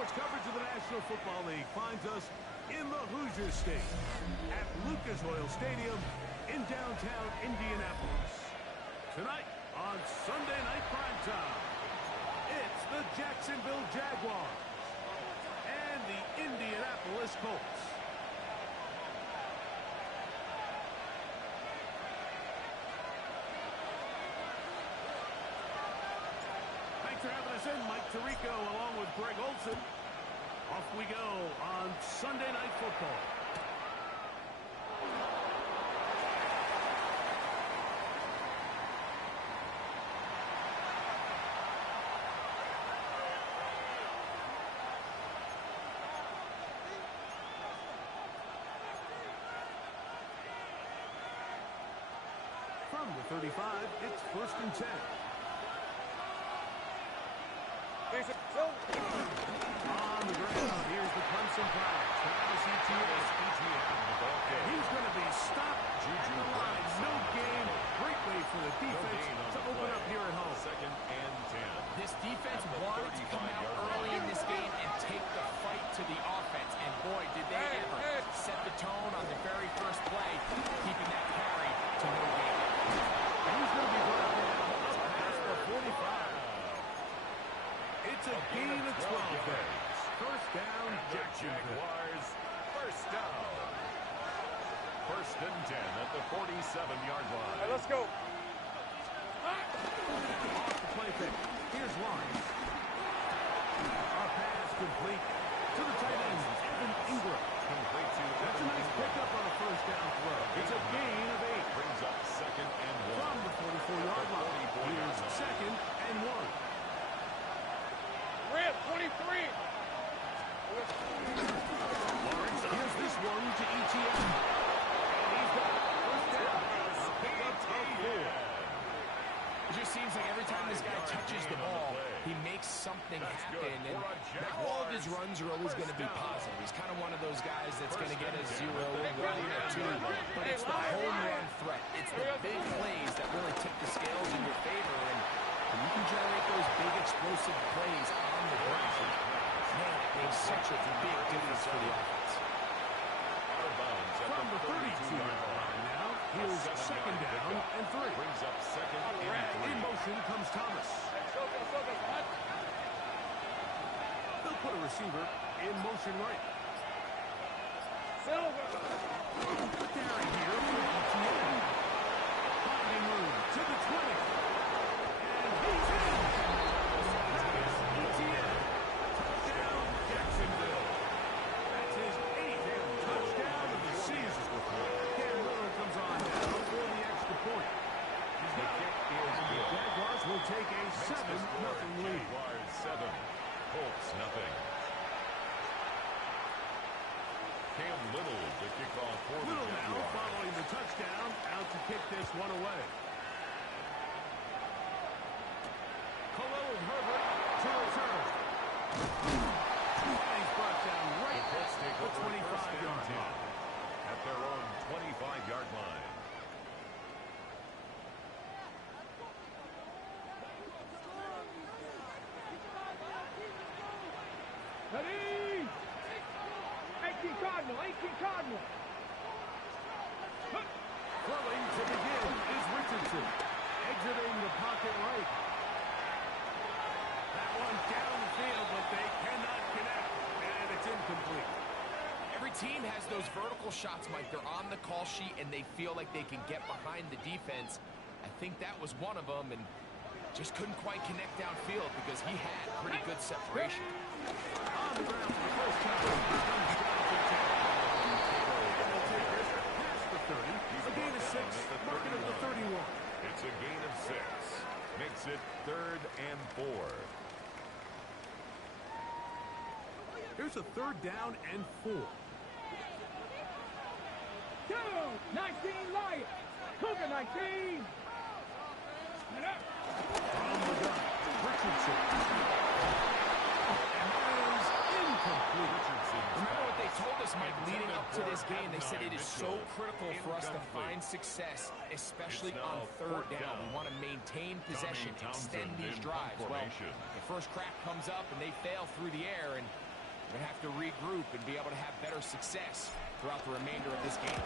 Sports coverage of the National Football League finds us in the Hoosier State at Lucas Oil Stadium in downtown Indianapolis. Tonight on Sunday Night Primetime, it's the Jacksonville Jaguars and the Indianapolis Colts. Thanks for having us in. Mike Tirico along with Greg Olson. Off we go on Sunday Night Football. From the 35, it's 1st and 10. On the ground, here's the Clemson Pride. Travis Etienne. He's going to be stopped at the line. No gain. Great way for the defense to open up here at home. 2nd and 10. This defense wanted to come out early in this game and take the fight to the offense. And boy, did they ever set the tone on the very first play, keeping that carry to no gain. And he's going to be brought down up past the 45. It's a gain of 12 there. 1st down, Jacksonville. Jaguars, 1st down. 1st and 10 at the 47-yard line. All right, let's go. Off the play fake. Here's Lawrence. A pass complete to the tight end, Evan Ingram. Complete to That's a nice pickup on a 1st down throw. It's a gain of 8. Brings up 2nd and 1. From the 44-yard line. Here's 2nd and 1. Red 23. Lawrence, here's this one to Etienne. And he's got it. 1st down. A pickup of 4. It just seems like every time this guy touches the ball, he makes something happen. And not all of his runs are always going to be positive. He's kind of one of those guys that's going to get a 0, 1, or 2. But it's the home run threat. It's the big plays that really tip the scales in your favor. And you can generate those big explosive plays on the ground. Man, it makes such a big difference for the offense. From the 32-yard line now, here's 2nd down and 3. Brings up 2nd and 3. In motion comes Thomas. They'll put a receiver in motion right. Carry here for Etienne. Finding room to the 20. And he's in. Travis Etienne. Touchdown, Jacksonville. That's his 8th touchdown of the season. Cam Miller comes on now for the extra point. He's got it. The Jaguars will take a 7-0 lead. Jaguars 7, Colts nothing. Cam Little to kick off for the Little now Jaguars. following the touchdown, out to kick this one away. Khalil Herbert to return. And he's brought down right The Colts take at the over 25-yard 1st and 10 line. at their own 25-yard line. Ready? 18 Cardinal, 18 Cardinal. Throwing to begin is Richardson. Exiting the pocket right. That one down the field, but they cannot connect, and it's incomplete. Every team has those vertical shots, Mike. They're on the call sheet, and they feel like they can get behind the defense. I think that was one of them, and just couldn't quite connect downfield because he had pretty good separation. On the ground for the first time. Comes Jonathan Taylor. And they'll take this past the 30. A gain of 6. Marking at the 31. It's a gain of 6. Makes it 3rd and 4. Here's a 3rd down and 4. 19 Lions. Cougar 19. From the gun, Richardson. And that is incomplete. Remember what they told us, Mike, leading up to this game? They said it is so critical for us to find success, especially on 3rd down. We want to maintain possession, extend these drives. Well, the first crack comes up, and they fail through the air, and They're going to have to regroup and be able to have better success throughout the remainder of this game.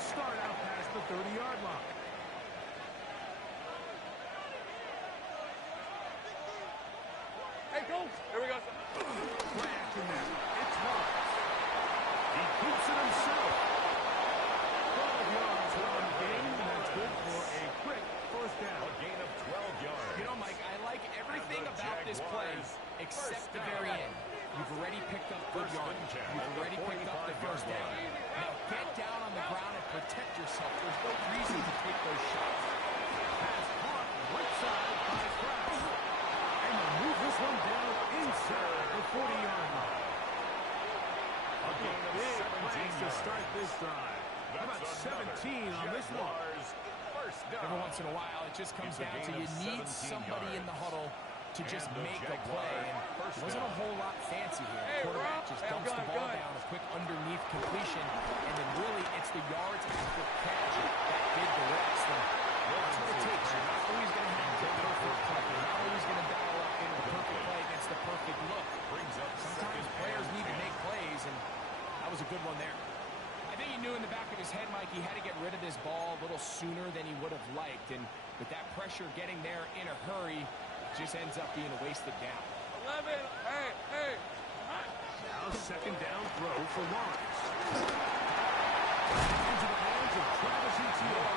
Start out past the 30-yard line. Hey, Colts, here we go. Play action now. It's Lawrence. He keeps it himself. 12 yards on the game, and that's good for a quick first down. A gain of 12 yards. You know, Mike, I like everything about this play except the very end. You've already picked up good yardage. You've already picked up the first down. Now get down on the ground and protect yourself. There's no reason to take those shots. Pass caught right side by Kraft. And they'll move this one down inside the 40-yard line. A big place to start this drive. How about 17 on this one? Every once in a while, it just comes down to you need somebody in the huddle to just make a play. And it wasn't a whole lot fancy here. The quarterback just dumps the ball down, a quick underneath completion, and then really it's the yards after catch that did the rest. And that's what it takes. You're not always going to have the perfect play. You're not always going to dial up into the perfect play against the perfect look. Sometimes players need to make plays, and that was a good one there. I think he knew in the back of his head, Mike, he had to get rid of this ball a little sooner than he would have liked. And with that pressure getting there in a hurry, just ends up being a wasted down. 11, hey. Now second down throw for Lawrence. Into the hands of Travis Etienne.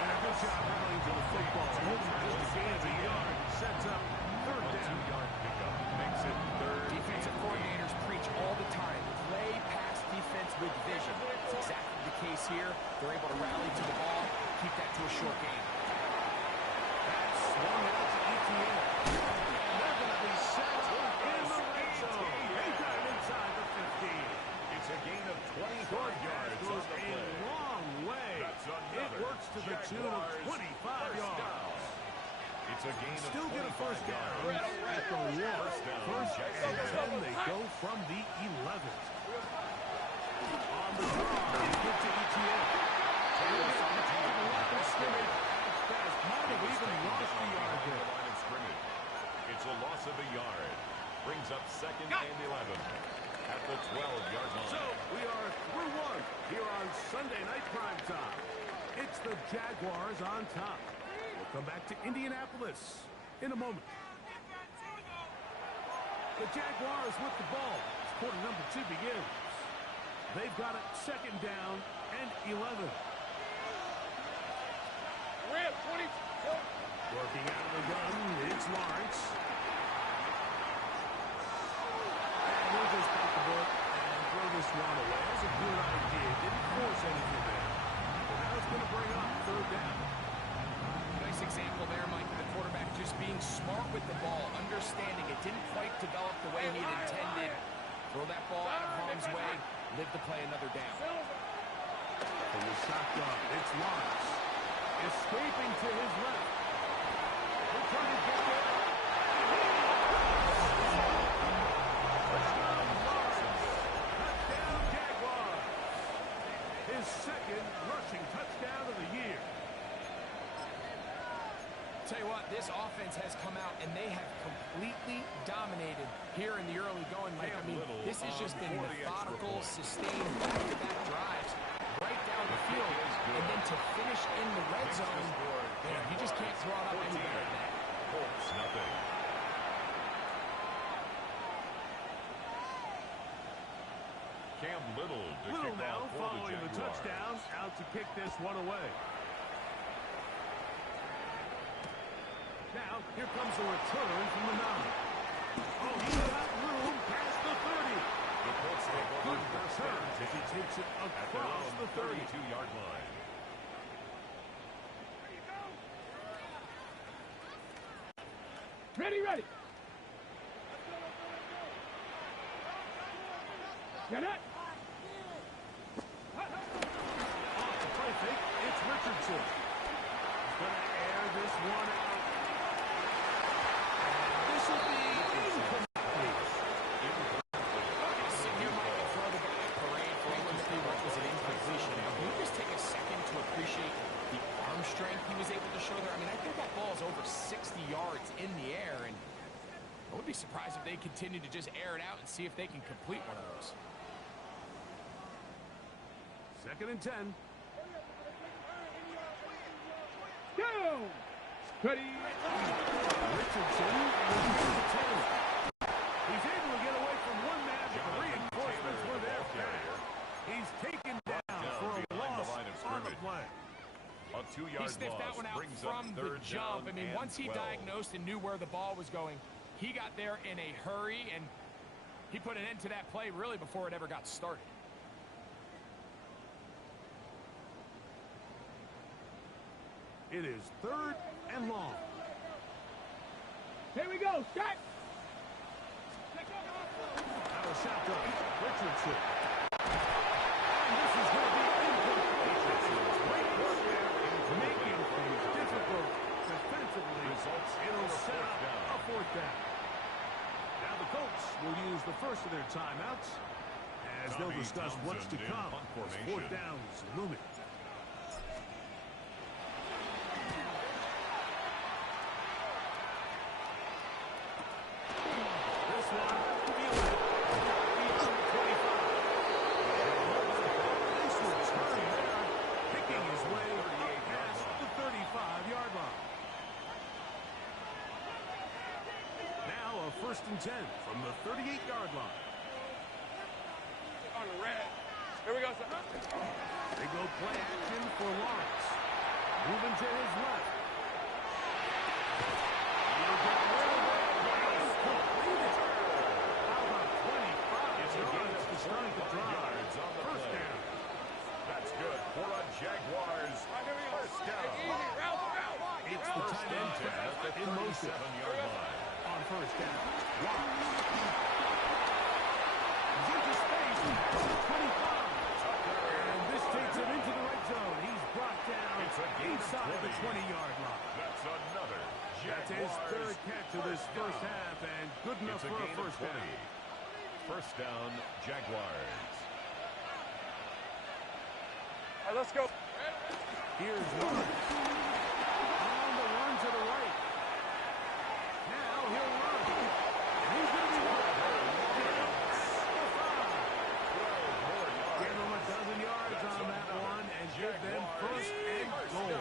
And a good job rallying to the football. Tries to gain a yard. Sets up third down. 2-yard pickup makes it third. Defensive coordinators preach all the time. Play pass defense with vision. It's exactly the case here. They're able to rally to the ball, keep that to a short game. That's swung out to Etienne. And they're going to be set in the red zone. They got it inside the 15. It's a gain of 25 yards on Goes the a play. long way. It works to the tune of 25 yards. It's a gain Still of get a first down at the 1. First and 10, they go from the 11. On the draw, they get to Etienne. Might have even lost the yard there. It's a loss of a yard. Brings up second and 11 at the 12-yard line. So we are through one here on Sunday Night Prime Time. It's the Jaguars on top. We'll come back to Indianapolis in a moment. The Jaguars with the ball as quarter number 2 begins. They've got it second down and 11. Rip, 20. Working out of the gun, it's Lawrence. And he'll just take the book and throw this one away. That's a good idea. Didn't force anything there. But now it's going to bring up third down. Nice example there, Mike, of the quarterback just being smart with the ball, understanding it didn't quite develop the way he had intended. Throw that ball out of harm's way, live to play another down. From the shotgun, it's Lawrence. Escaping to his left. They're trying to get there. Touchdown, Jaguars. His second rushing touchdown of the year. Tell you what, this offense has come out and they have completely dominated here in the early going, Mike. I mean, this has just been methodical, sustained, back-to-back drives right down the field. And then to finish in the red zone, you just can't draw it up any better than that. Colts, nothing. Cam Little to Little kick now off for following the Jaguars. touchdown, out to kick this one away. Now, here comes a return from the 9. Oh, he's got room past the 30. The Colts take over Good first return down as he takes it at their across own the 30. 32-yard line. Ready. Get it. Off the play fake, it's Richardson. He's going to air this one out. And this will be incomplete. Sitting here, Mike, and throw the guy 60 yards in the air, and I wouldn't be surprised if they continue to just air it out and see if they can complete one of those. 2nd and 10. Go! Ready. Richardson will the 10. He's able to get away from one man, but the reinforcements were there fast. He's taken down for a loss on the play. A 2-yard He sniffed that one out from the jump. I mean, once he diagnosed and knew where the ball was going, he got there in a hurry, and he put an end to that play really before it ever got started. It is 3rd and long. Here we go, set. Out of shotgun, Richardson. And this is going to be incomplete. Great work there, making things difficult defensively. It'll set up a 4th down. Now the Colts will use the first of their timeouts as they'll discuss what's to come. 4th downs looming. First and 10 from the 38-yard line. On the red. Here we go, sir. They go play action for Lawrence. Moving to his left. He'll get rid of it. It's completed. How about 25 yards to start the drive? First down. That's good for a Jaguars first down. It's the tight end in motion. 37-yard line. On first down. He's into space. 25. And this takes him into the red zone. He's brought down inside the 20-yard line. That's another That's his 3rd catch of this first half, and good enough for a first down. First down, Jaguars. All right, let's go. Here's Lawrence. On the run to the right. Now he'll run. And he's going to be running. Give him a dozen yards on that one and give them first and goal.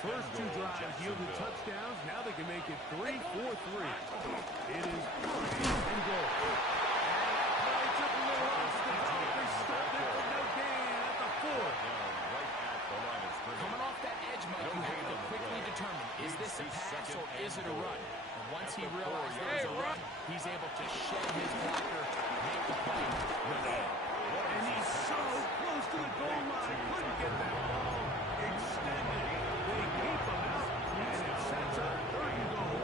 First 2 drives yielded touchdowns. Now they can make it 3-4-3. It is first and goal. And that play took a little off the top. They stopped it for no gain at the 4th. Coming off that edge, Mike, you have to quickly determine, is this a pass or is it a run? And once he realized it was a run, he's able to shed his blocker, make the play. And he's so close to the goal line. Couldn't get that ball extended. They keep him out, and it sets up 3rd and goal.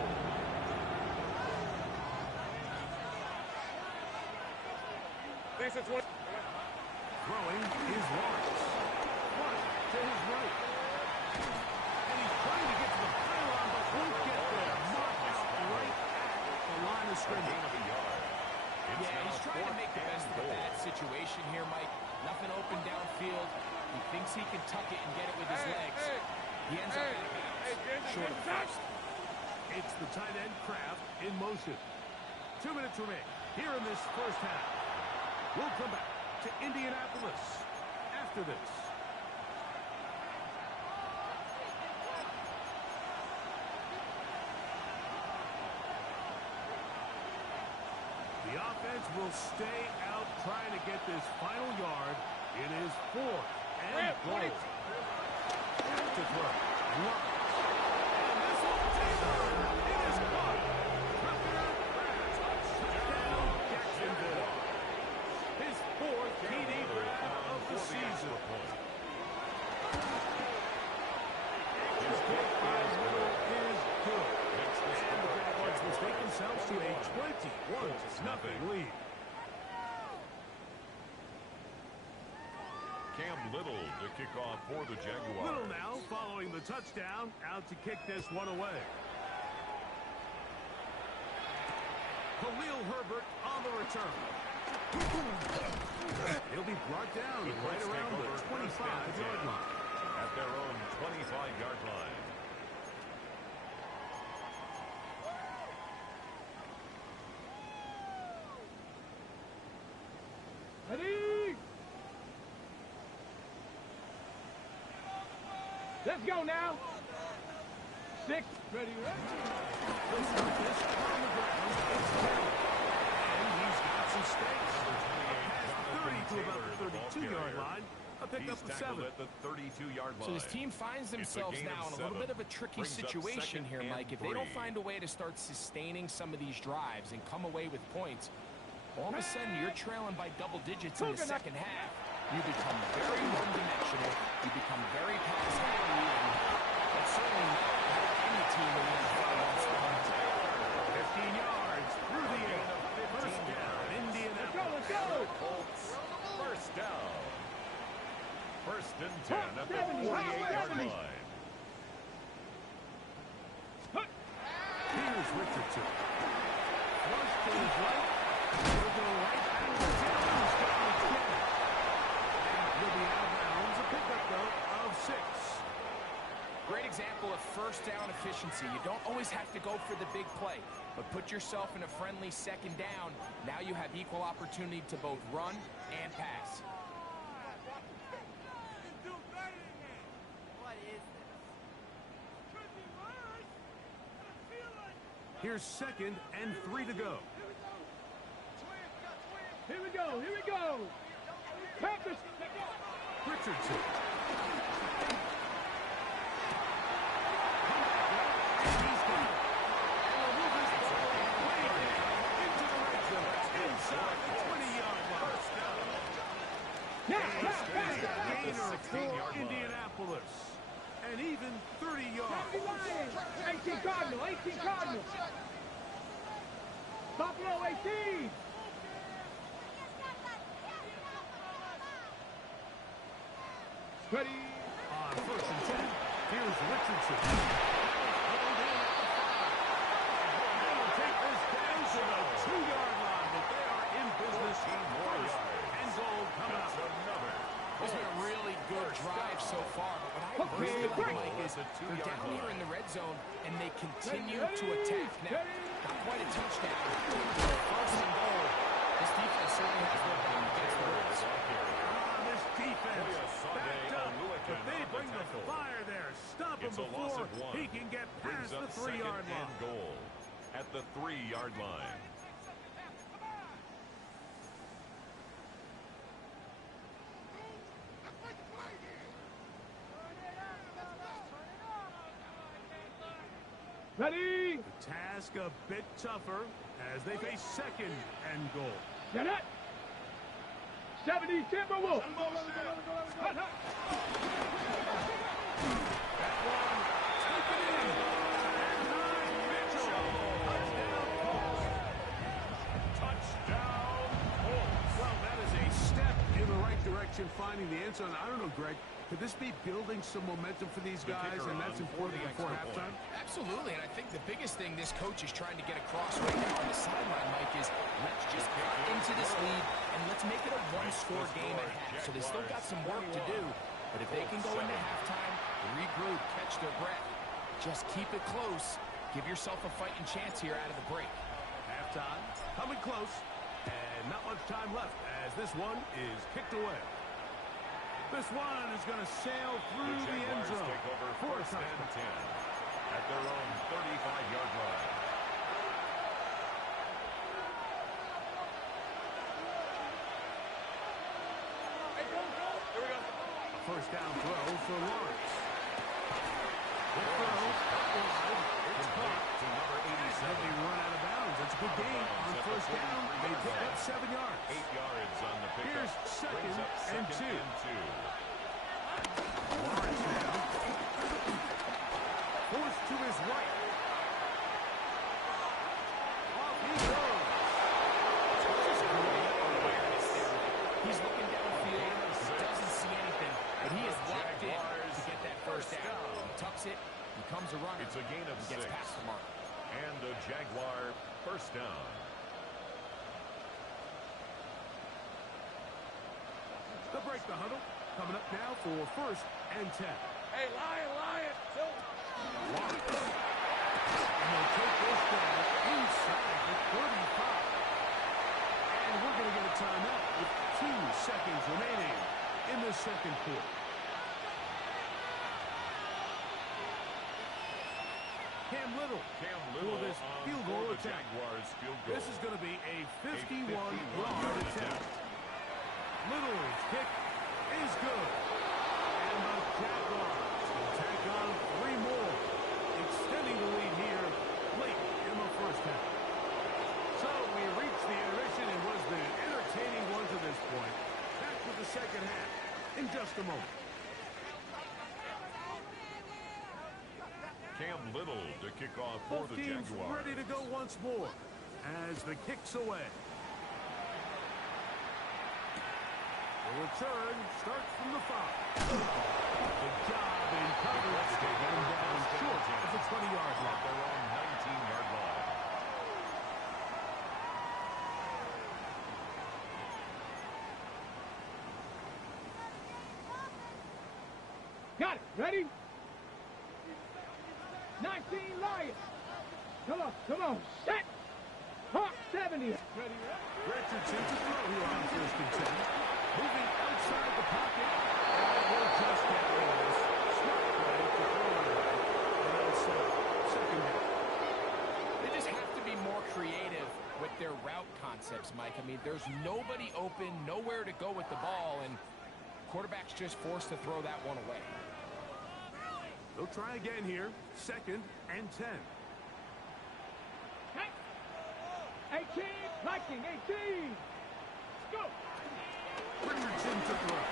Throwing is Lawrence. To his right. And he's trying to get to the pylon, but won't get there. Mark out right at the line of scrimmage. Yeah, he's trying to make the best of a bad situation here, Mike. Nothing open downfield. He thinks he can tuck it and get it with his legs. He ends up out of bounds. Short of first. It's the tight end Kraft in motion. 2 minutes remain here in this first half. We'll come back to Indianapolis after this. The offense will stay out trying to get this final yard. It is 4th and goal. To throw. And this will take over. It is caught. Tucker grabs. Touchdown, Jacksonville. His 4th TD grab of the season. Extra point by Little is good. And the Jaguars will take themselves to a 21-0 lead. Cam Little to kick off for the Jaguars. Little now following the touchdown, out to kick this one away. Khalil Herbert on the return. He'll be brought down right around the 25-yard line. At their own 25-yard line. Let's go now. 6. Ready, ready. This on the ground. It's Taylor. And he's got some space. Pass 30 to about the 32-yard line. A pickup of 7. At the 32-yard line. So this team finds themselves now in a little bit of a tricky situation here, Mike. If they don't find a way to start sustaining some of these drives and come away with points, all of a sudden you're trailing by double digits in the second half. You become very one-dimensional. You become very pass-heavy, and that's certainly not how any team in the NFL wants to run. 15 yards through the air. First down, Indianapolis. Let's go. Colts, first down. First and 10 at the 48-yard line. Here's Richardson. Flush to his right. He'll go right back to Taylor's got it again. And he'll be out of bounds. A pickup, though, of 6. Great example of first down efficiency. You don't always have to go for the big play, but put yourself in a friendly second down. Now you have equal opportunity to both run and pass. Here's 2nd and 3 to go. Here we go. Here we go. Packers. Richardson. He's got it. And we'll move this ball way down into the red zone. Inside the 20-yard line. Gainer for Indianapolis. And even 30 yards. 18 Cardinal, 18 Cardinal. Buffalo 18. Ready on 1st and 10. Here's Richardson. They'll take this down to the 2-yard line, but they are in business. First and goal coming up. This has been a really good drive so far, but what I really like is they're down here in the red zone, and they continue to attack. Now, not quite a touchdown. First and goal. This defense certainly has their back against the Reds. This defense backed up, but they bring the fire there. Stop him before he can get past the 3-yard line. Goal at the 3-yard line. Ready? The task a bit tougher as they face 2nd and goal. Get it? 70 Timberwolves. Hut, hut. That one taken in. And 9 Mitchell. Touchdown Colts. Well, that is a step in the right direction, finding the end zone. I don't know, Greg. Could this be building some momentum for these guys, and that's important before halftime? Absolutely, and I think the biggest thing this coach is trying to get across right now on the sideline, Mike, is let's just cut into this lead, and let's make it a one-score game at half. So they still got some work to do, but if they can go into halftime, regroup, catch their breath, just keep it close, give yourself a fighting chance here out of the break. Halftime, coming close, and not much time left as this one is kicked away. This one is going to sail through the end zone for a touchdown. At their own 35-yard line. Here we go. A first down throw for Lawrence. The throw, wide, it's caught. To number 87. They run out of bounds. It's a good gain on first down. They pick up 7 yards. 8 yards on the pickup. Here's 2nd and 2. Lawrence now. Forced to his right. Off he goes. Just great awareness there. He's looking downfield. He doesn't see anything, but he is locked in to get that first down. He tucks it, becomes a runner. It's a gain of 6. Gets past the mark. And a Jaguar first down. They'll break the huddle. Coming up now for 1st and 10. Hey, Lion. Lawrence. And they'll take this down inside the 35. And we're going to get a timeout with 2 seconds remaining in the second quarter. Cam Little for this field goal attempt. Jaguars field goal. This is going to be a 51-yard attempt. Little's kick is good. And the Jaguars will tack on 3 more, extending the lead here late in the first half. So we reached the intermission. It was the entertaining one to this point. Back with the second half in just a moment. Cam Little to kick off for Both the teams Jaguars. ready to go once more as the kick's away. The return starts from the 5. Good job in coverage, getting down short of the 20-yard line. Their own 19-yard line. Got it. Ready? 19 Lions. Come on. Set. Hawk 70. Ready. Richardson to throw here on first and 10. Moving outside the pocket. And we'll just get rid of this. Smart play to throw it away. And they'll set second down. They just have to be more creative with their route concepts, Mike. I mean, there's nobody open, nowhere to go with the ball, and quarterback's just forced to throw that one away. They'll try again here. Second and 10. 18. Liking 18. Go. Richardson to throw.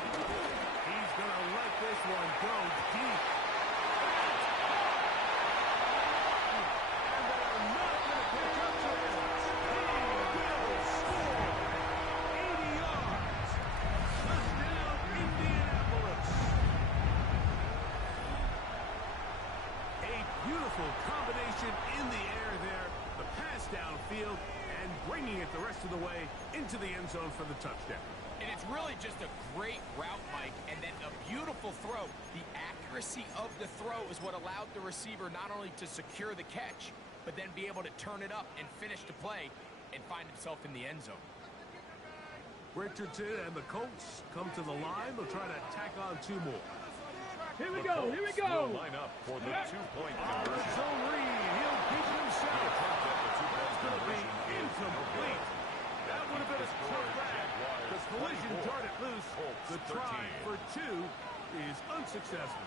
He's going to let this one go deep. And they're not going to pick up to him. He will score 80 yards. Touchdown, Indianapolis. A beautiful combination in the air there. The pass downfield and bringing it the rest of the way into the end zone for the touchdown. And it's really just a great route, Mike, and then a beautiful throw. The accuracy of the throw is what allowed the receiver not only to secure the catch, but then be able to turn it up and finish the play and find himself in the end zone. Richardson and the Colts come to the line. They'll try to tack on 2 more. Here we The go. Colts will line up for the 2-point On the conversion. zone read, he'll keep it himself. Attempt at the 2-point It's going to be conversion is incomplete. That would have been a tough grab. The collision 24. darted loose. Colts The try 13. for 2 is unsuccessful.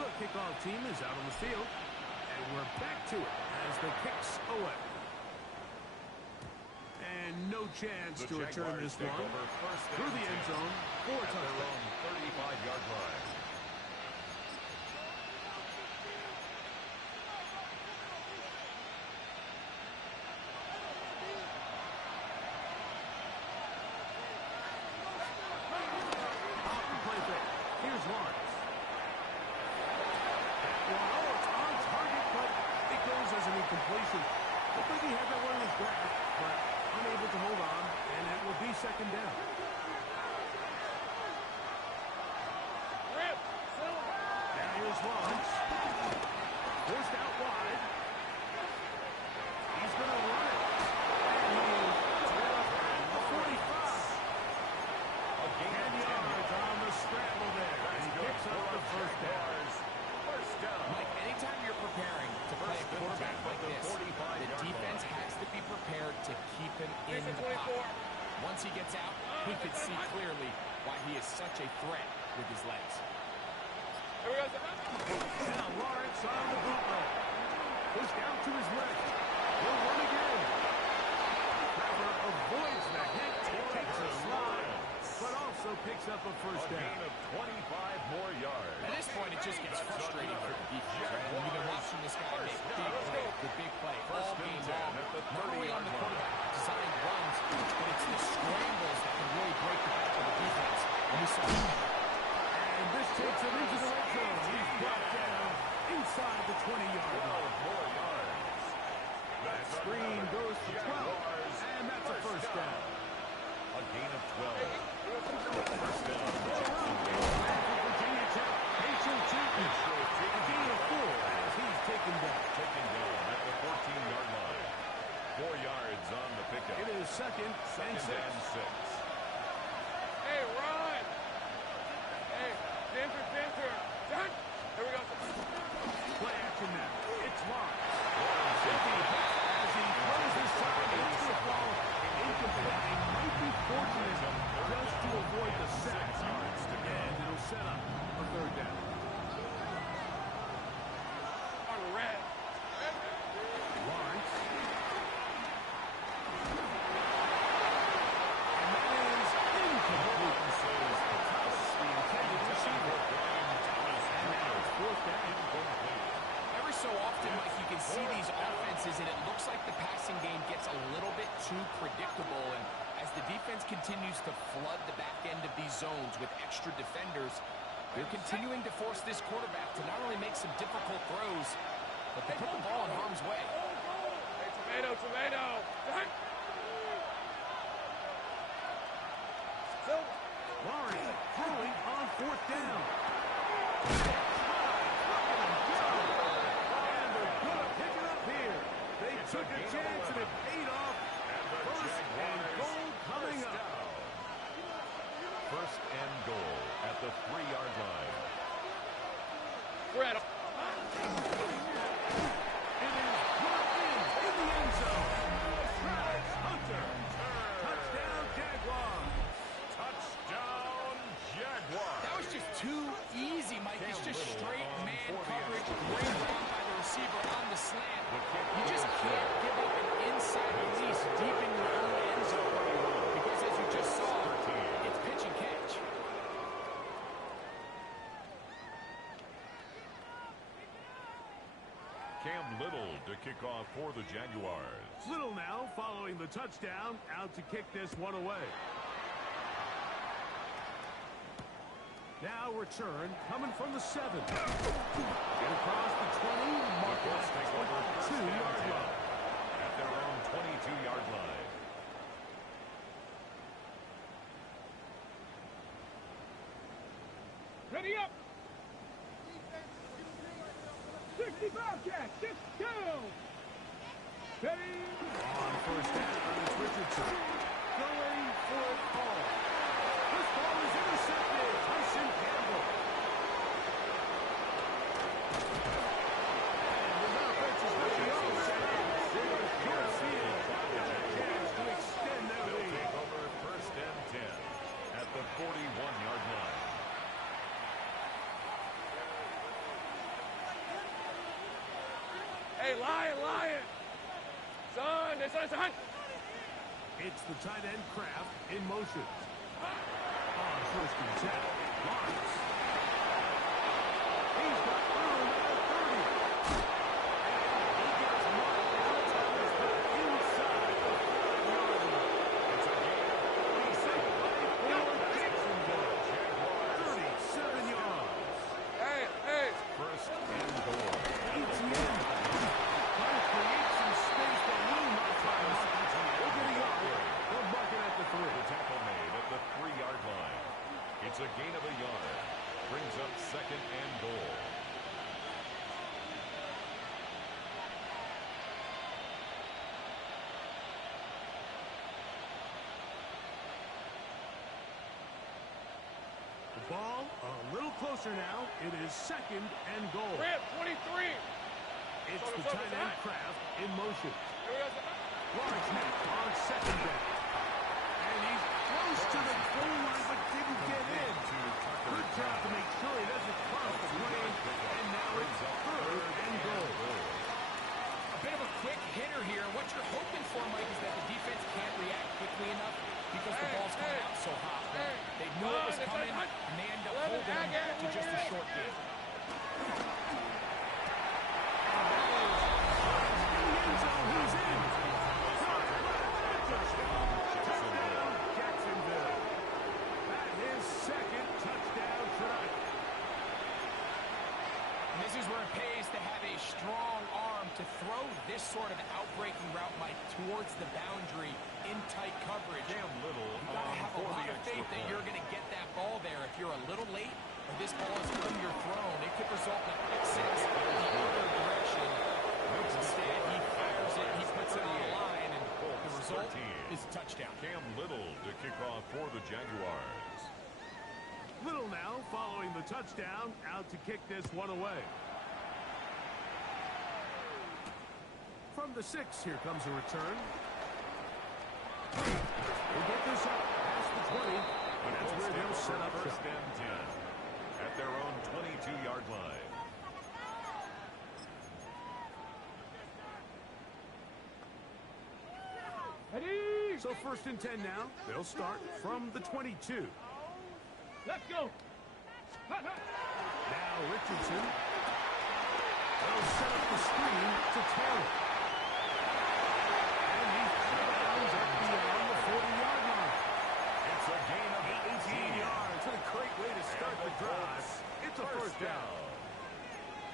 The kickoff team is out on the field, and we're back to it as the kick's away. And no chance The to return Jaguars this take one over first through and the end 10 zone for a at their touchdown. own 35-yard line. Off the play fake. Here's Lawrence. That one, it's on target, but it goes as an incompletion. Looked like he had that one in his grasp, but unable to hold on, and it will be second down. Now here's Lawrence. Forced out wide. He's going to run it. And he is at the 45. A gain of 10 10 yards on the scramble there. And he picks up the first down. First down. Mike, anytime you're preparing to play a quarterback like this, the 45-yard defense has to be prepared to keep him in the pocket. Once he gets out, he can see clearly why he is such a threat with his legs. Now Lawrence on the bootleg. Pushed out to his left. He'll run again. Trevor avoids the hit. Takes a slide, but also picks up a first A down. gain of 25 more yards. At this point, it just gets frustrating for the defense. Right? We've been watching this guy make big play all game long. Not only on the quarterback designed runs, but it's the scrambles that can really break the back of the defense. And we saw that. And this takes him into the red zone. He's brought down inside the 20-yard line. More yards. That screen goes for 12, and that's a first down. A gain of 12. First down. Virginia Tech, patient treatment. A gain of 4 as he's taken down. Taken down at the 14-yard line. 4 yards on the pickup. It is second and 6. And 6. Hey, run! Hey, center. Done. Here we go. Play action now. It's Lawrence. Safety as he throws this side into the ball. Incomplete. He might be fortunate just to avoid the sack. And it'll set up a third down. On the red. Lawrence. And that is incomplete. Across the intended receiver. And now it's fourth down. Every so often, Mike, you can see these offenses, and it looks like the passing game gets a little bit too predictable. And as the defense continues to flood the back end of these zones with extra defenders, they're continuing to force this quarterback to not only make some difficult throws, but they put the ball in harm's way. Hey, tomato. Lawrence throwing on fourth down. And they're going to pick it up here. They took a chance and it paid off. First and goal coming up. First and goal at the 3-yard line. We're at a... It is brought in the end zone. Travis Hunter. Touchdown, Jaguars. Touchdown, Jaguars. That was just too easy, Mike. It's just straight man coverage, great block by the receiver on the slant. You just can't give up an inside release deep in your own end zone. Because as you just saw, it's pitch and catch. Cam Little to kick off for the Jaguars. Little now following the touchdown, out to kick this one away. Now return coming from the 7. Get across the 20, mark Colts take over first 2-yard and 10 line. at their own 22-yard line. Ready up. 60 Bobcats, 6-2. Ready. On first down, it's Richardson. Going for a ball. This ball is intercepted. Tyson Campbell. And the offense is ready on the snap. They're going to clear field. And a chance to extend their They'll lead. take over first and 10 at the 41-yard line. Hey, Lion. Son. It's the tight end Kraft in motion. On first and 10, Lawrence. He's got room at the 30. And he gets marked out inside the 5-yard line. It's a gain of He's set play for Jacksonville. 37 yards. Hey. first and goal. ETN. Trying to create some space that will not find ETN. They'll get a yard. They'll mark it at the 3. The tackle made at the 3-yard line. It's a gain of a yard. Brings up second and goal. The ball a little closer now. It is second and goal. We're at 23. It's the tight end Kraft in motion. Here we go. Lawrence now on second down. And he's close to the goal line but didn't get in. Good job to make sure he doesn't cross the plane. And now it's third and goal. A bit of a quick hitter here. What you're hoping for, Mike, is that the defense can't react quickly enough because the ball's coming out so hot. They knew it was coming, and they end up holding them to just a short game. He's in. Touchdown, Jacksonville. That is second touchdown tonight. And this is where it pays to have a strong arm to throw this sort of outbreaking route, Mike, towards the boundary in tight coverage. Cam Little You gotta have a for lot the of extra faith that point. you're gonna get that ball there. If you're a little late, or this ball is underthrown, it could result in a pick six in the other direction. Instead, he fires it, he puts it on the line, and the result is a touchdown. Cam Little to kick off for the Jaguars. Little now following the touchdown, out to kick this one away. From the 6, here comes a return. We'll get this up past the 20, and that's where they'll set up first shop. and 10 at their own 22-yard line. So first and 10 now. They'll start from the 22. Let's go. Now Richardson. They'll set up the screen to Taylor. And he's out of bounds up beyond the 40-yard line. It's a gain of 18 yards. What a great way to start the drive. It's a first down.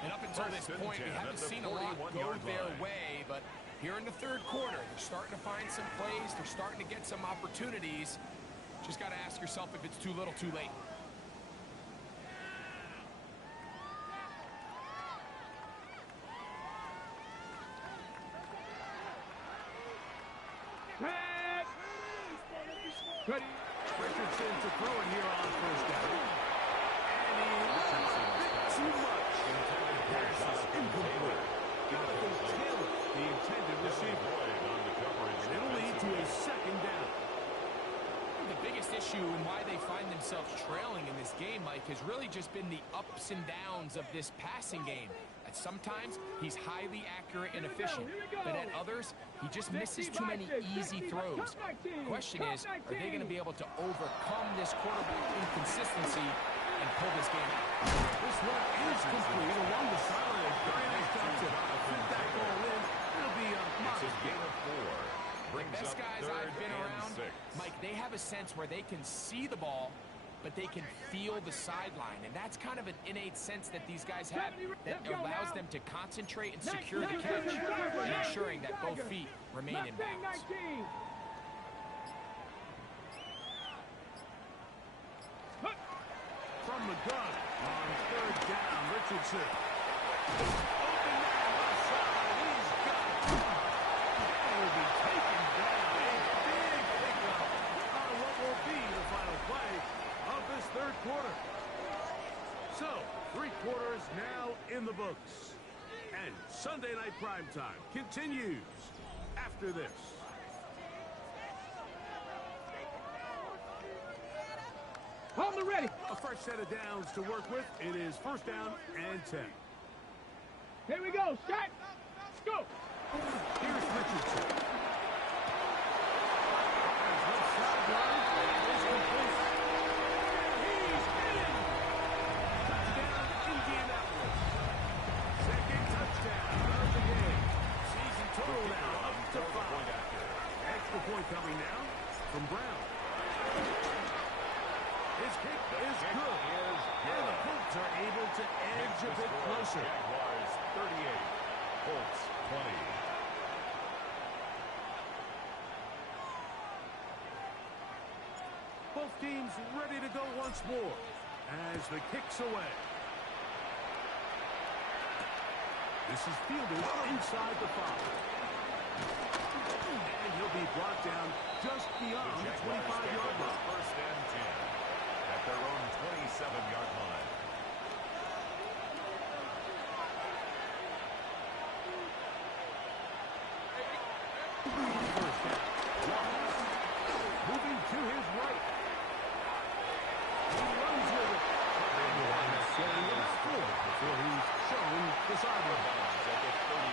And up until this point, we haven't seen a lot go their way, but here in the third quarter, they're starting to find some plays. They're starting to get some opportunities. Just got to ask yourself if it's too little, too late. Ready. Richardson to throw it here on first down. And he looks a bit too much. Pass is incomplete. Jonathan Taylor, the intended receiver. And it'll lead to a second down. The biggest issue and why they find themselves trailing in this game, Mike, has really just been the ups and downs of this passing game. At sometimes, he's highly accurate and efficient, but at others, he just misses too many easy throws. The question is, are they going to be able to overcome this quarterback inconsistency and pull this game out? This one is complete along the sideline. Very nice job to fit that ball in. It'll be a modest gain of 4. The best guys I've been around, 6. Mike, they have a sense where they can see the ball, but they can feel the sideline. And that's kind of an innate sense that these guys have that allows them to concentrate and secure the catch and ensuring that both feet remain in bounds. from the gun on third down. Richardson. Open man left side. He's got it. That will be taken down. A big pickup on what will be the final play of this third quarter. So, 3 quarters now in the books. And Sunday Night Primetime continues after this. Hold it ready. A fresh set of downs to work with. It is first down and 10. Here we go. Shot. Go. Here's Richardson. Left sideline. It is complete. He's in. Touchdown, Indianapolis. Second touchdown of the game. Season total now up to 5. Extra point coming now from Brown. His kick is good. And the Colts are able to edge a bit closer. Jaguars 38, Colts 20. Both teams ready to go once more as the kick's away. This is fielded inside the 5. And he'll be brought down just beyond the 25-yard line. First and 10 at their own 27-yard line. First down. Moving to his right. He runs with it. And the line is getting about 4 before he's shown the sideline.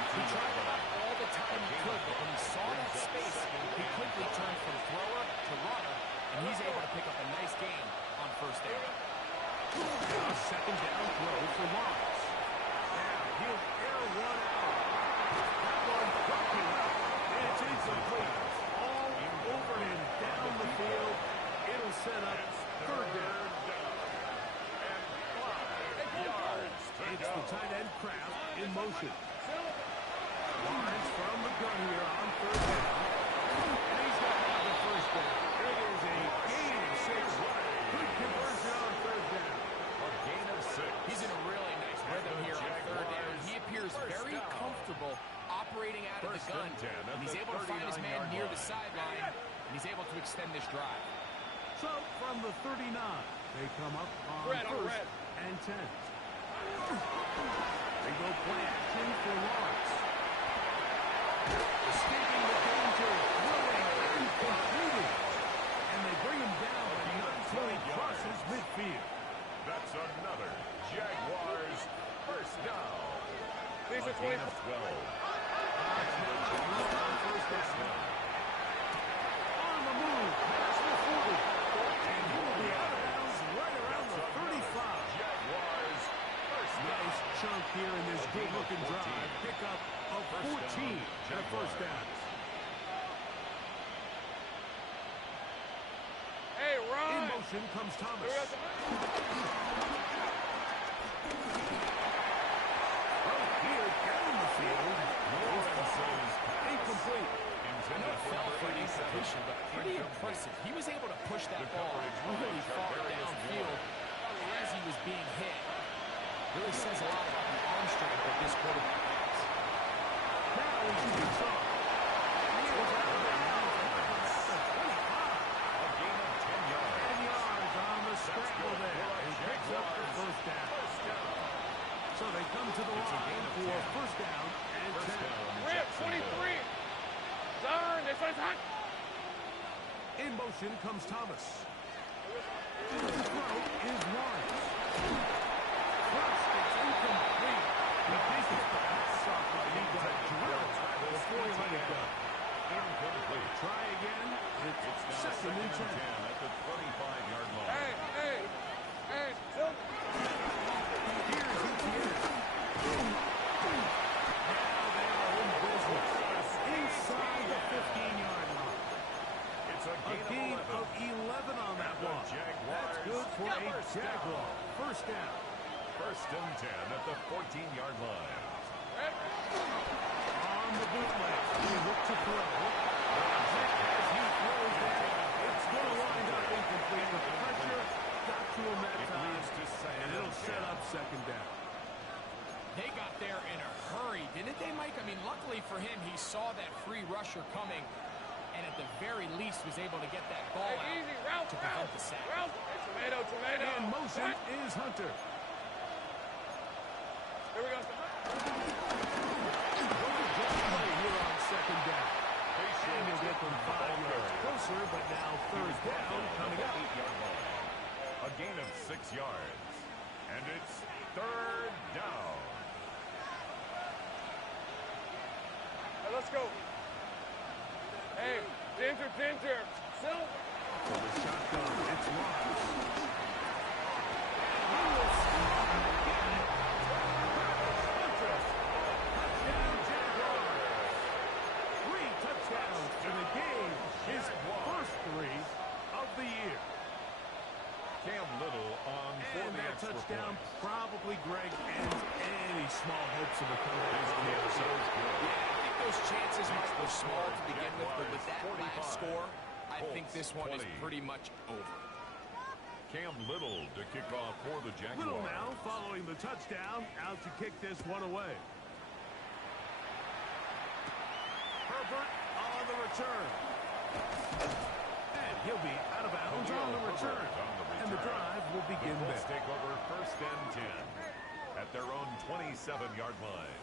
He tried that all the time he could, but when he saw that space, he quickly turned from thrower to runner, and he's able to pick up a nice gain on first down. A second down throw for Lawrence. Now he'll air one out. That one broken up. It's incomplete. All over him down the field. It'll set up third down. It's the tight end Kraft in motion. Lawrence from the gun here on third down. And he's got to have the first down. It is a gain of 6. Good conversion on third down. A gain of 6. He's in a really nice rhythm here on third down. He appears very comfortable operating out of the gun, and he's able to find his man near the sideline, and he's able to extend this drive. So from the 39, they come up on first and 10. They go play action for Lawrence. Escaping the danger, throwing and completing. And they bring him down, but not until he crosses midfield. That's another Jaguars first down. These A are gain of 12. On the move, past the 40. And he will be out of bounds right around the 35. Jaguars first down. Nice chunk here in this good-looking drive. Pick up of 14 and a first down. Hey, In Ron! motion comes Thomas. Right here down the field. Incomplete. I know it fell for an incompletion, but pretty impressive. He was able to push that ball really far downfield as he was being hit. Really says a lot about the arm strength that this quarterback has. Now he's shooting strong. He is out of bounds. A gain of 10 yards. 10 yards on the scramble there. He picks up the first down. So they come to the line for first down and 10. Rip, 23! Darn, this one's hot! In motion comes Thomas. The throw is Lawrence. First, it's incomplete. He thinks it's perhaps off, but he got drilled before he let it go. Incomplete. Try again. It's Now second and 10. at the 25-yard line. Hey, Silk! Here's ETN. Now they are in business. Inside the 15-yard line. It's a A gain of 11 on that one. That's good for a Jaguar. First down. First and 10 at the 14-yard line. On the bootleg. They look to throw. As he throws that, it's going to wind up incomplete. The pressure got to him that time. And it'll set up second down. They got there in a hurry, didn't they, Mike? I mean, luckily for him, he saw that free rusher coming, and at the very least was able to get that ball out Easy, route, to prevent the sack. route! Hey, tomato! In motion is Hunter. Here we go. Play here on second down. And he'll get them 5 yards closer, but now third down coming up. A gain of 6 yards. And it's third down. Hey, let's go. Hey, Ginger. Silk! For the shotgun, it's Lawrence. And he will score again. Touchdown, Jaguars. 3 touchdowns in the game. His first 3 of the year. Cam Little on for And the that extra touchdown point. probably, Greg, ends any small hopes of a comeback on the other side. Yeah, I think those chances were small to begin with, but with that last score, I think this one is pretty much over. Cam Little to kick off for the Jaguars. Little now following the touchdown, out to kick this one away. Herbert on the return. And he'll be out of bounds on the return. And the drive will begin The Colts there. take over first and 10 at their own 27-yard line.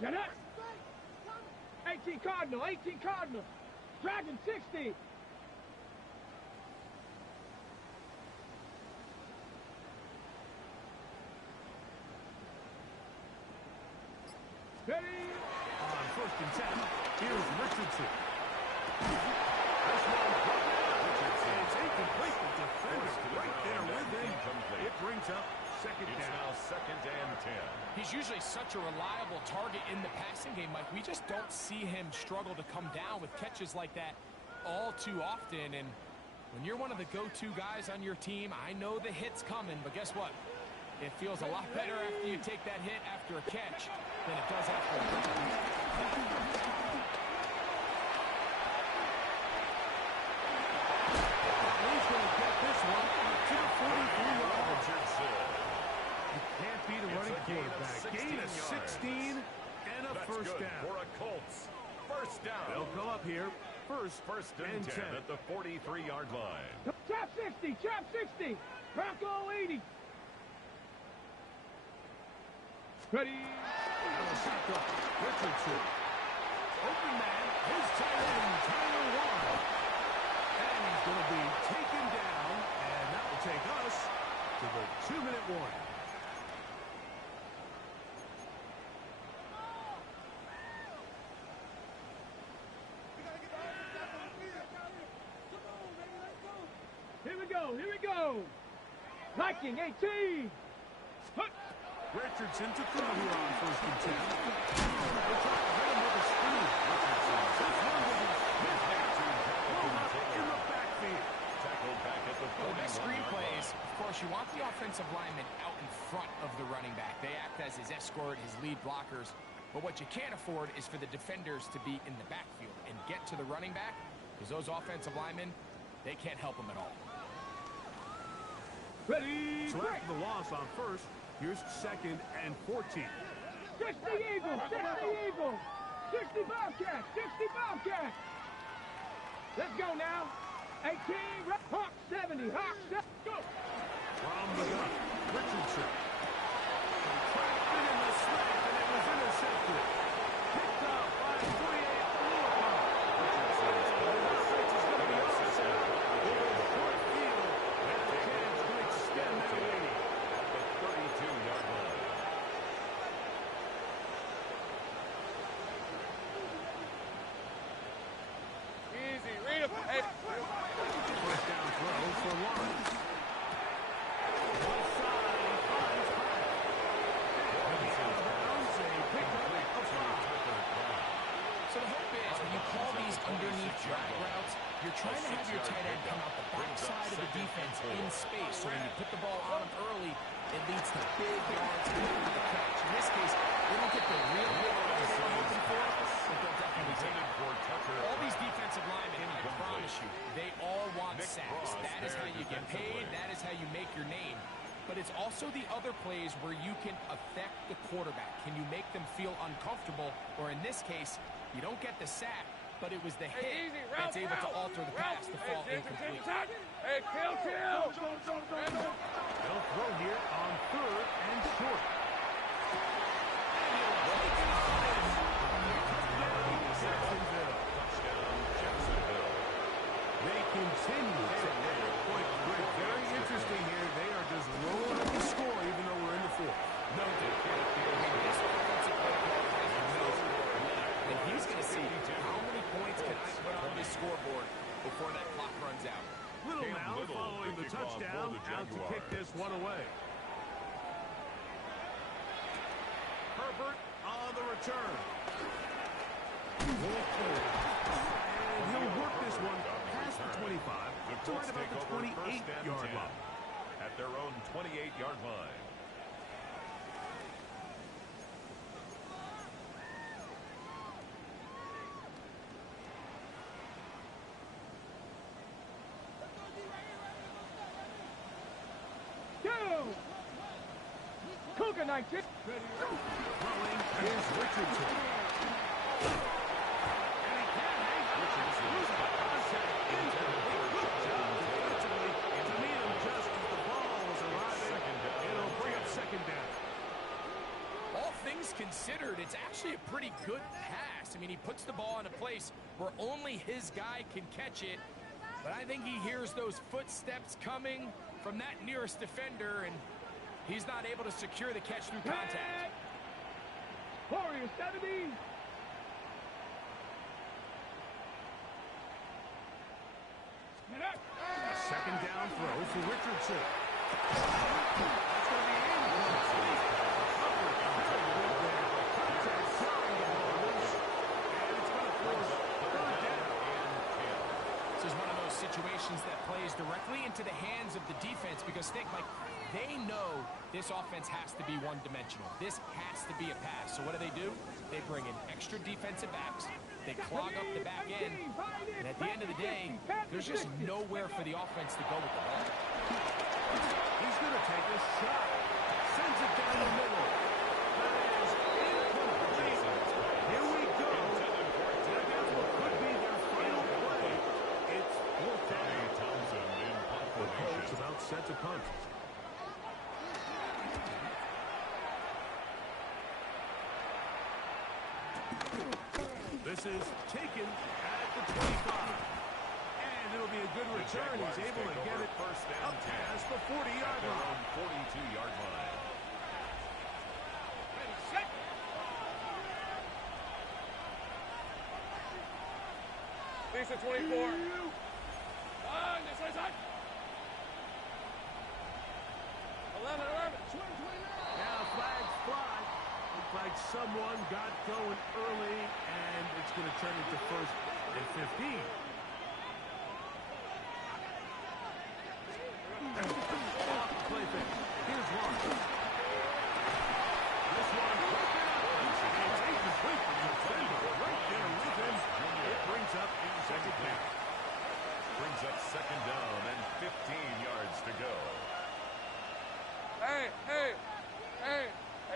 Get up! 18 Cardinal. Dragon 60. Ready? On first and 10, here's Richardson. This one brought down. Richardson. It's incomplete. The defender right there with him. It brings up second It's down. now second and 10. He's usually such a reliable target in the passing game, Mike. We just don't see him struggle to come down with catches like that all too often. And When you're one of the go-to guys on your team, I know the hit's coming, but guess what? It feels a lot better after you take that hit after a catch than it does after a drop. He's going to get this one to the 43-yard line. You can't beat a running quarterback. Gain of 16 and a first down. For a Colts. First down. They'll come up here. First and 10 10. at the 43-yard line. Trap 60, trap 60. Bronco 80. Ready. Richardson. Open man. His tight end, Tyler Warren. And he's going to be taken down. And that will take us to the 2-minute warning. Here we go. Viking 18. Hut. Richardson to throw here on first and 10. They try to hit him with a screen. This one will be in the backfield. Tackled back at the 41-yard Best screen line. plays, of course, you want the offensive lineman out in front of the running back. They act as his escort, his lead blockers. But what you can't afford is for the defenders to be in the backfield and get to the running back, because those offensive linemen, they can't help him at all. Ready. So after the loss on first, here's second and 14. 60 Eagles. 60 Eagles. 60 Bobcats. 60 Bobcats. Let's go now. 18. Hawk 70. Hawk 70. Go. From the gun, Richardson. Trapped it in the slant, and it was intercepted. Picked up by 48. Richardson's offense is going to be offset. Over the short field, and a chance to extend that lead. At the 32-yard line. Easy, read him. Hey. First down throw for Lawrence. Left side, he finds Hyatt. Out of bounds, a pickup of 5. So the hope is when you call these underneath drag routes, you're trying to have your tight end come out the backside of the defense in space. So when you put the ball on him early, it leads to big yards after the catch. In this case, they don't get the real hit that they're looking for, but they'll definitely take it. All these defensive linemen, I promise you, they all want sacks. That is how you get paid. That is how you make your name. But it's also the other plays where you can affect the quarterback. Can you make them feel uncomfortable? Or in this case, you don't get the sack, but it was the hit that's able to alter the pass to fall incomplete. Hey, kill. They'll throw here on third and short. Jacksonville. Touchdown, Jacksonville. They continue to very interesting here. They are just rolling up the score even though we're in the fourth. No, dude. This offensive play call has no left. And he's going to see how many points can I put on this scoreboard before that clock runs out. Little Cam now Little, following the kicking off for touchdown, the out to kick Jaguars. this one away. Herbert on the return. And he'll work this one past the 25 The to Colts right about take the over first and 28-yard 10 line. at their own 28-yard line. Go. Cougar 19. Throwing is Richardson. And he can't make it. Lose the contact. Incomplete. Good job defensively to meet him just as the ball was arriving. It'll bring up second down. All things considered, it's actually a pretty good pass. I mean, he puts the ball in a place where only his guy can catch it. But I think he hears those footsteps coming from that nearest defender, and he's not able to secure the catch through contact. Warrior 70. A second down throw for Richardson. That's going to be incomplete. Contact throwing the ball loose. And it's going to force third down. This is one of those situations that plays directly into the hands of the defense because they know this offense has to be one-dimensional. This has to be a pass. So what do? They bring in extra defensive backs. They clog up the back end. And at the end of the day, there's just nowhere for the offense to go with the ball. He's going to take a shot. Sends it down the middle. That is incomplete. Here we go. That's what could be their final play. It's fourth down. The Colts about set to punt. This is taken at the 25. And it'll be a good return. He's able to get it up past the 40-yard line. 42-yard line. Ready, set. Lisa 24. On, this way, side. 11. Now flags fly. Looks like someone got going early, and it's going to turn into first and 15. Off the play fake. Here's one. This one broken up. It's incomplete from the defender. Right there with him. It brings up a second down. Brings up second down and 15 yards to go. Hey,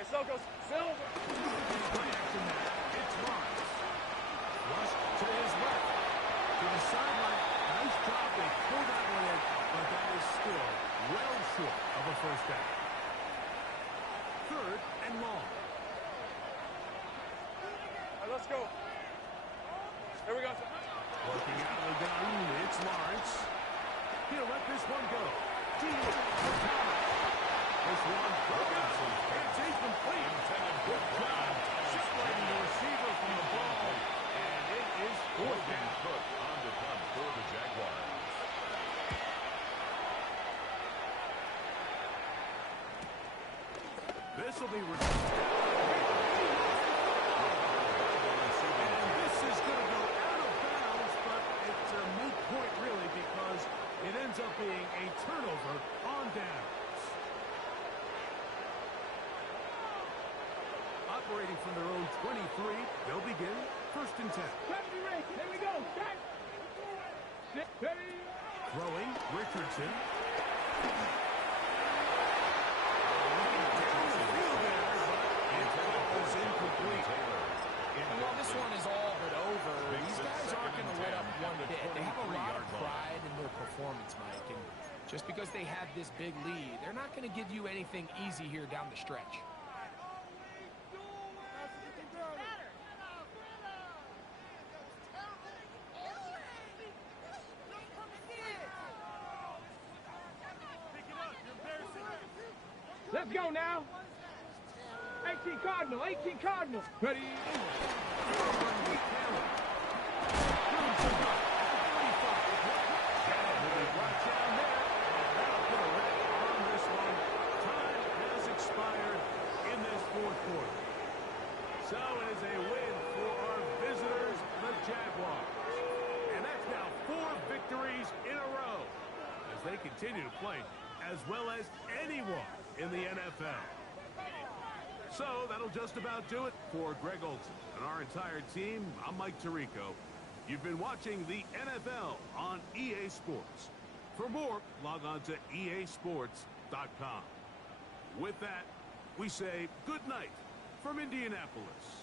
Silver. Play action now. It's Lawrence. Rush to his left. To the sideline. Nice job. They pull that one in, but that is still well short of a first down. Third and long. All right, let's go. Here we go. Working out of the gun. It's Lawrence. He'll let this one go. Deep for Thomas. This one broken up. It's incomplete. Good job separating the receiver from the ball. And it is fourth down. Cook on the punt for the Jaguars. This will be returned. And this is going to go out of bounds, but it's a moot point really because it ends up being a turnover on downs. Operating from their own 23, they'll begin first and 10. Here we go. Ready. Throwing, Richardson. And while this one is all but over, these guys aren't going to let up one bit. They have a lot of pride in their performance, Mike. And just because they have this big lead, they're not going to give you anything easy here down the stretch. Let's go now. 18 Cardinal. Ready. So it is a win for our visitors, the Jaguars. And that's now 4 victories in a row as they continue to play as well as anyone in the NFL. So that'll just about do it for Greg Olson and our entire team. I'm Mike Tirico. You've been watching the NFL on EA Sports. For more, log on to easports.com. With that, we say good night from Indianapolis.